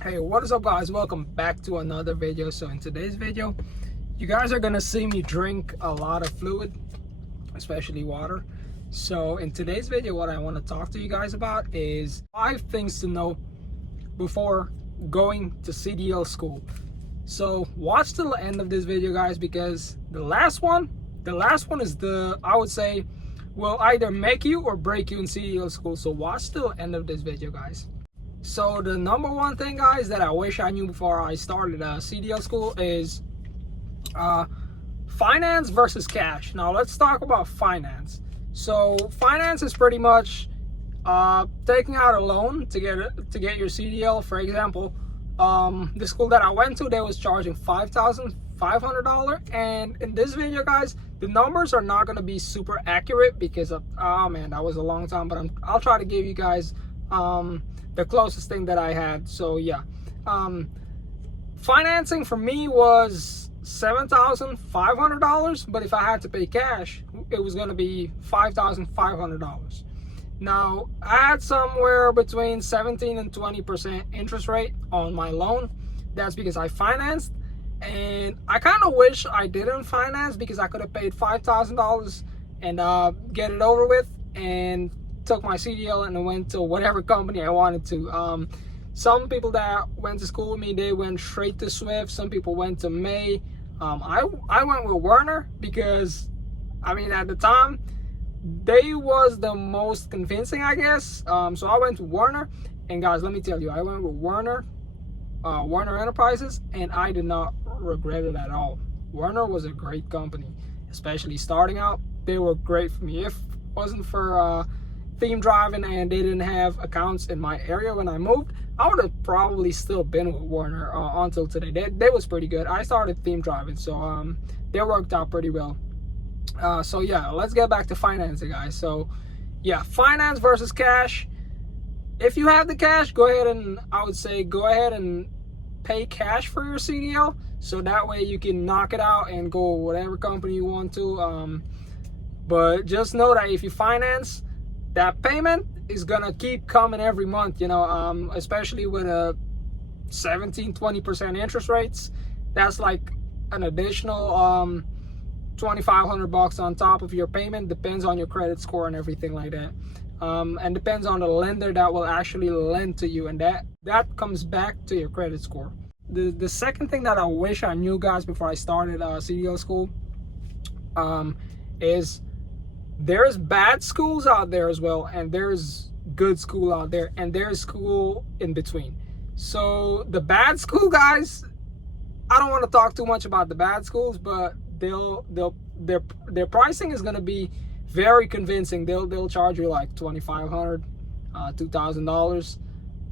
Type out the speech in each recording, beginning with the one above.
Hey, what is up, guys? Welcome back to another video. So in today's video, you guys are gonna see me drink a lot of fluid, especially water. So in today's video, what I want to talk to you guys about is 5 things to know before going to CDL school. So watch till the end of this video, guys, because the last one is I would say, will either make you or break you in CDL school. So watch till the end of this video, guys. So the number one thing, guys, that I wish I knew before I started CDL school is finance versus cash. Now let's talk about finance. So finance is pretty much taking out a loan to get your CDL. For example, the school that I went to, they was charging $5,500, and in this video, guys, the numbers are not going to be super accurate because oh man, that was a long time, but I'll try to give you guys the closest thing that I had. So yeah, financing for me was $7,500, but if I had to pay cash, it was going to be $5,500. Now I had somewhere between 17 and 20% interest rate on my loan. That's because I financed, and I kind of wish I didn't finance because I could have paid $5,000 and get it over with and took my CDL and went to whatever company I wanted to. Some people that went to school with me, they went straight to Swift. Some people went to May. I went with Werner because, I mean, at the time, they was the most convincing, I guess. So I went to Werner, and guys, let me tell you, I went with Werner Enterprises, and I did not regret it at all. Werner was a great company, especially starting out. They were great for me. If it wasn't for theme driving and they didn't have accounts in my area when I moved, I would have probably still been with Werner until today. They was pretty good. I started theme driving, so they worked out pretty well. So yeah, let's get back to financing, guys. So yeah, finance versus cash. If you have the cash, I would say go ahead and pay cash for your CDL, so that way you can knock it out and go whatever company you want to. But just know that if you finance, that payment is gonna keep coming every month, especially with a 17-20% interest rates. That's like an additional $2,500 on top of your payment. Depends on your credit score and everything like that, and depends on the lender that will actually lend to you, and that comes back to your credit score. The second thing that I wish I knew, guys, before I started CDL school is there's bad schools out there as well, and there's good school out there, and there's school in between. So the bad school, guys, I don't want to talk too much about the bad schools, but their pricing is going to be very convincing. They'll charge you like $2,500, $2,000.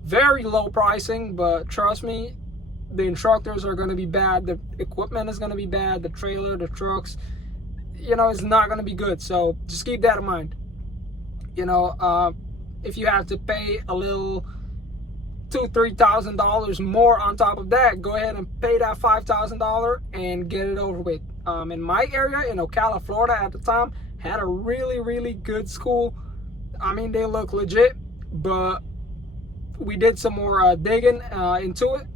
Very low pricing, but trust me, the instructors are going to be bad. The equipment is going to be bad. The trailer, the trucks, it's not going to be good. So just keep that in mind. If you have to pay a little $2,000-$3,000 more on top of that, go ahead and pay that $5,000 and get it over with. In my area, in Ocala, Florida, at the time, had a really, really good school. I mean, they look legit, but we did some more digging into it.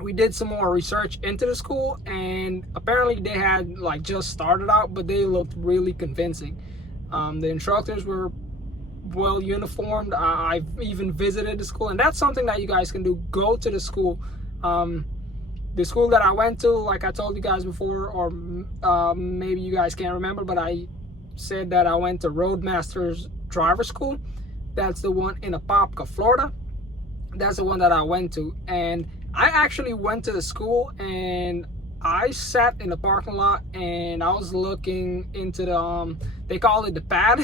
We did some more research into the school, and apparently they had like just started out, but they looked really convincing. The instructors were well uniformed. I've even visited the school, and that's something that you guys can do. Go to the school. The school that I went to, like I told you guys before, or maybe you guys can't remember, but I said that I went to Roadmasters Driver School. That's the one in Apopka, Florida. That's the one that I went to, and I actually went to the school, and I sat in the parking lot, and I was looking into the they call it the pad,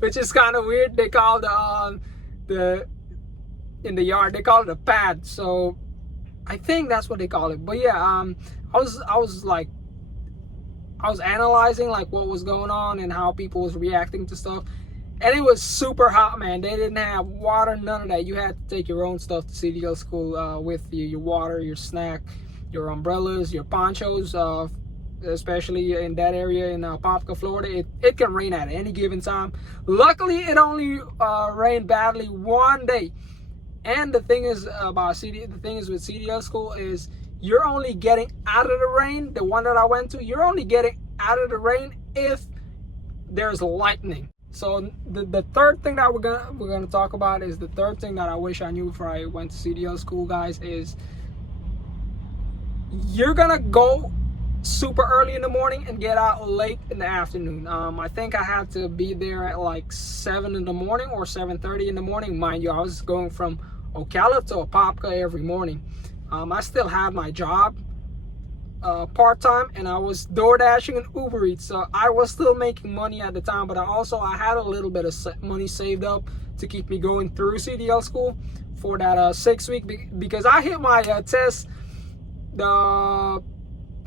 which is kind of weird. They call the in the yard, they call it a pad. So I think that's what they call it. But yeah, I was analyzing like what was going on and how people was reacting to stuff. And it was super hot, man. They didn't have water, none of that. You had to take your own stuff to CDL school with you, your water, your snack, your umbrellas, your ponchos, especially in that area in Apopka, Florida. It can rain at any given time. Luckily, it only rained badly one day. And the thing is about the thing is with CDL school is you're only getting out of the rain. The one that I went to, you're only getting out of the rain if there's lightning. So the third thing that we're gonna talk about is the third thing that I wish I knew before I went to CDL school, guys, is you're gonna go super early in the morning and get out late in the afternoon. I think I had to be there at like 7 in the morning or 7:30 in the morning. Mind you, I was going from Ocala to Apopka every morning. I still had my job part-time, and I was door dashing and Uber Eats, so I was still making money at the time, but I had a little bit of money saved up to keep me going through CDL school for that 6 week, because I hit my test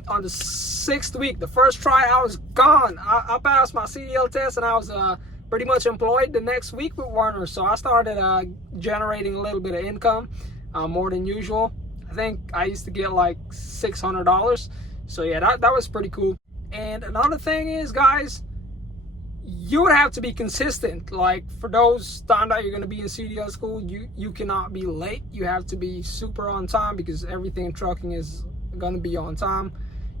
on the 6th week. The first try, I was gone. I passed my CDL test, and I was pretty much employed the next week with Warner. So I started generating a little bit of income, more than usual. I think I used to get like $600. So yeah, that was pretty cool. And another thing is, guys, you would have to be consistent. Like, for those time that you're going to be in CDL school, you cannot be late. You have to be super on time, because everything in trucking is going to be on time.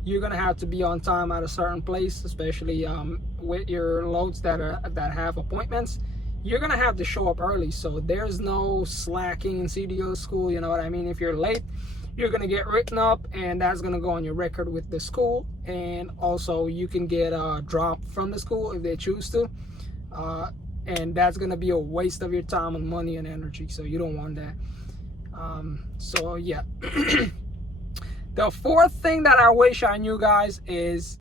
You're going to have to be on time at a certain place, especially with your loads that have appointments. You're going to have to show up early. So there's no slacking in CDL school, you know what I mean? If you're late, you're going to get written up, and that's going to go on your record with the school. And also you can get dropped from the school if they choose to, and that's going to be a waste of your time and money and energy, so you don't want that. So yeah. The fourth thing that I wish I knew, guys, is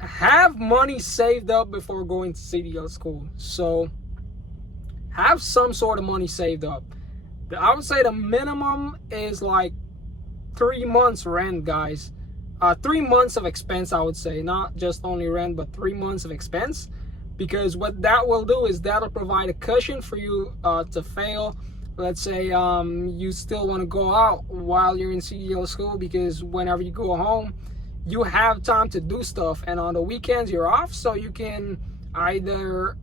have money saved up before going to CDL school. So have some sort of money saved up. I would say the minimum is like 3 months rent, guys. 3 months of expense, I would say, not just only rent, but 3 months of expense, because what that will do is that'll provide a cushion for you to fail. Let's say you still want to go out while you're in CDL school, because whenever you go home, you have time to do stuff, and on the weekends you're off, so you can either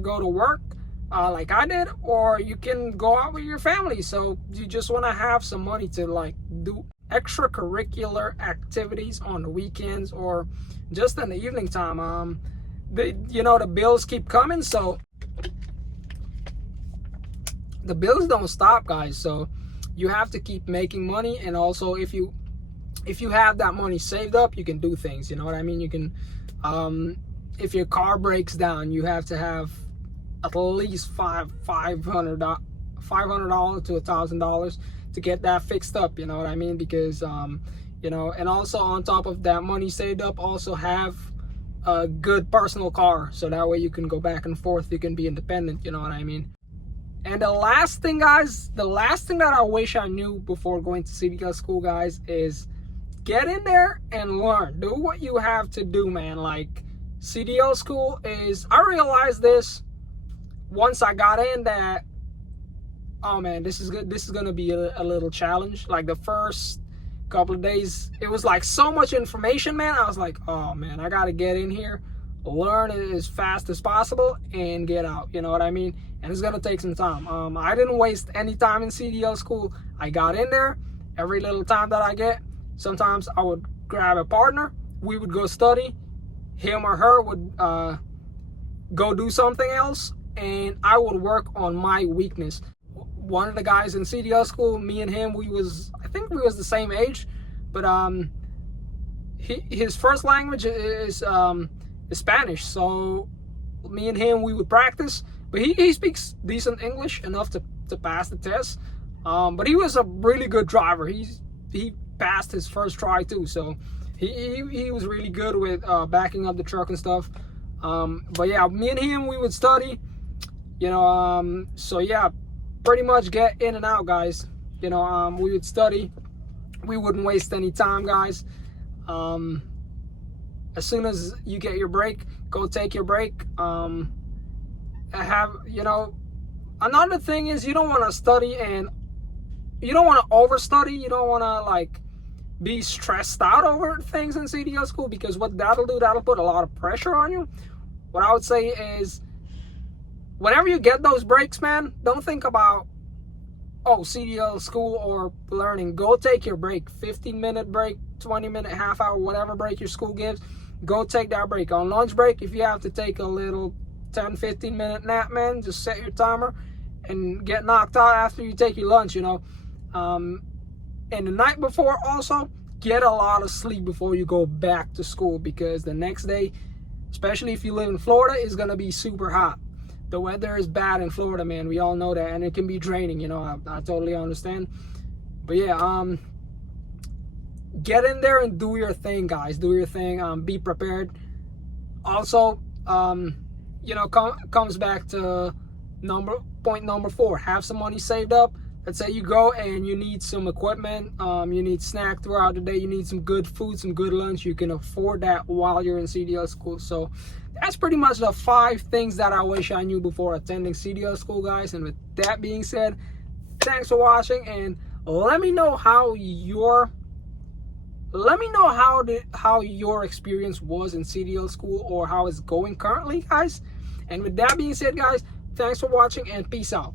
go to work like I did, or you can go out with your family. So you just want to have some money to like do extracurricular activities on the weekends or just in the evening time. The bills keep coming, so the bills don't stop, guys. So you have to keep making money. And also, if you have that money saved up, you can do things, you know what I mean? You can if your car breaks down, you have to have at least $500 to $1,000 to get that fixed up, you know what I mean? Because and also on top of that money saved up, also have a good personal car, so that way you can go back and forth, you can be independent, you know what I mean? And the last thing, guys, the last thing that I wish I knew before going to CDL school, guys, is get in there and learn. Do what you have to do, man. Like, CDL school is, I realized this once I got in, that, oh man, this is good. This is going to be a little challenge. Like, the first couple of days, it was like so much information, man. I was like, oh man, I got to get in here, learn it as fast as possible, and get out, you know what I mean? And it's gonna take some time. I didn't waste any time in CDL school. I got in there. Every little time that I get, sometimes I would grab a partner, we would go study, him or her would go do something else, and I would work on my weakness. One of the guys in CDL school, me and him, I think we was the same age, but his first language is Spanish, so me and him, we would practice. But he speaks decent English, enough to pass the test. But he was a really good driver. He passed his first try too, so he was really good with backing up the truck and stuff. But yeah, me and him, we would study, so yeah, pretty much get in and out, guys. We would study. We wouldn't waste any time, guys. As soon as you get your break, go take your break. Another thing is, you don't want to study and you don't want to overstudy. You don't want to like be stressed out over things in CDL school, because what that'll do, that'll put a lot of pressure on you. What I would say is, whenever you get those breaks, man, don't think about oh, CDL school or learning, go take your break. 15-minute break, 20-minute, half hour, whatever break your school gives, go take that break. On lunch break, if you have to take a little 10-15-minute nap, man, just set your timer and get knocked out after you take your lunch, you know. And the night before, also get a lot of sleep before you go back to school, because the next day, especially if you live in Florida, is gonna be super hot. The weather is bad in Florida, man. We all know that, and it can be draining, you know. I totally understand. But yeah, get in there and do your thing, guys. Do your thing. Be prepared. Also, you know, comes back to point number 4. Have some money saved up. Let's say you go and you need some equipment, you need snack throughout the day, you need some good food, some good lunch. You can afford that while you're in CDL school. So that's pretty much the 5 things that I wish I knew before attending CDL school, guys. And with that being said, thanks for watching, and let me know how your experience was in CDL school, or how it's going currently, guys. And with that being said, guys, thanks for watching and peace out.